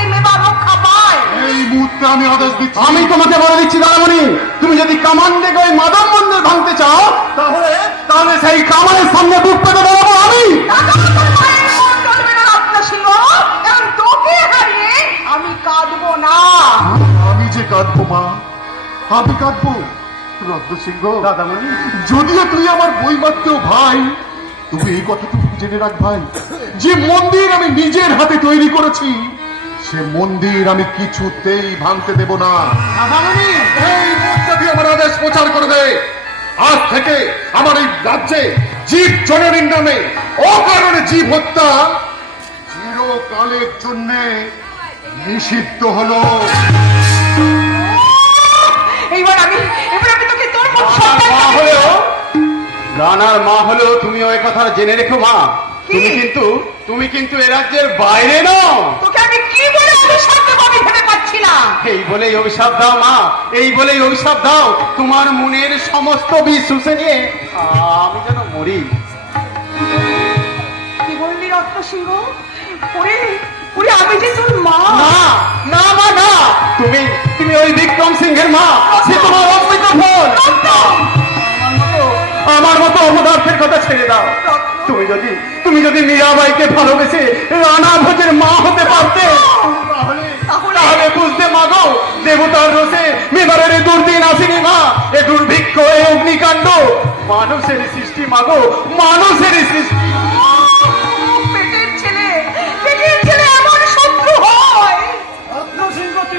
সেই মেবা রক্ষা পায়। এই মুহূর্তে আমি আদেশ দিচ্ছি। আমি তোমাকে বলে দিচ্ছি দাদামণি তুমি যদি কামান্ডে ওই মাদক মন্দির ভাঙতে চাও তাহলে তাহলে সেই কামানের সামনে বুক পেতে বেরোবো আমি। কাঁদবো না। যে কাঁদবো মা কাঁদবো। দাদামণি। যদিও তুই আমার বইমাত্র ভাই তুমি এই কথাটুকু জেনে রাখ ভাই। যে মন্দির আমি নিজের হাতে তৈরি করেছি সে মন্দির আমি কিছুতেই ভাঙতে দেব না। এই আমার আদেশ প্রচার করে দে আজ থেকে আমার এই রাজ্যে জীব জননীর নামে অকারণে জীব হত্যা চিরকালের জন্য নিষিদ্ধ হলো। এইবার আমি এবার আমি তোকে তোর মুখ রানার সন্তান মা হলেও রানার মা হলেও তুমি ওই কথা জেনে রেখো মা। তুমি কিন্তু তুমি কিন্তু এ রাজ্যের বাইরে নও। তোকে বলেই অভিশাপ দাও মা এই বলেই অভিশাপ দাও। তোমার মনের সমস্ত বিষ শুষে নিয়ে আমি যেন মরি। কি বললি রত্নসিংহ ওরে ওরে আমি যে তোর মা। না না মা না। তুমি তুমি ওই বিক্রম সিংহের মা। সে তোমার অমৃত ফল। আমার মতো অপদার্থের কথা ছেড়ে দাও। তুমি যদি তুমি যদি মীরাবাইকে ভালোবেসে রানা ভোজের মা হতে পারতে তাহলে তাহলে? তাহলে বুঝতে মাগো মেবারের দুর্দিন আসেনি মা। এ দুর্ভিক্ষ এ অগ্নিকাণ্ড। মানুষের সৃষ্টি মাগো মানুষের সৃষ্টি।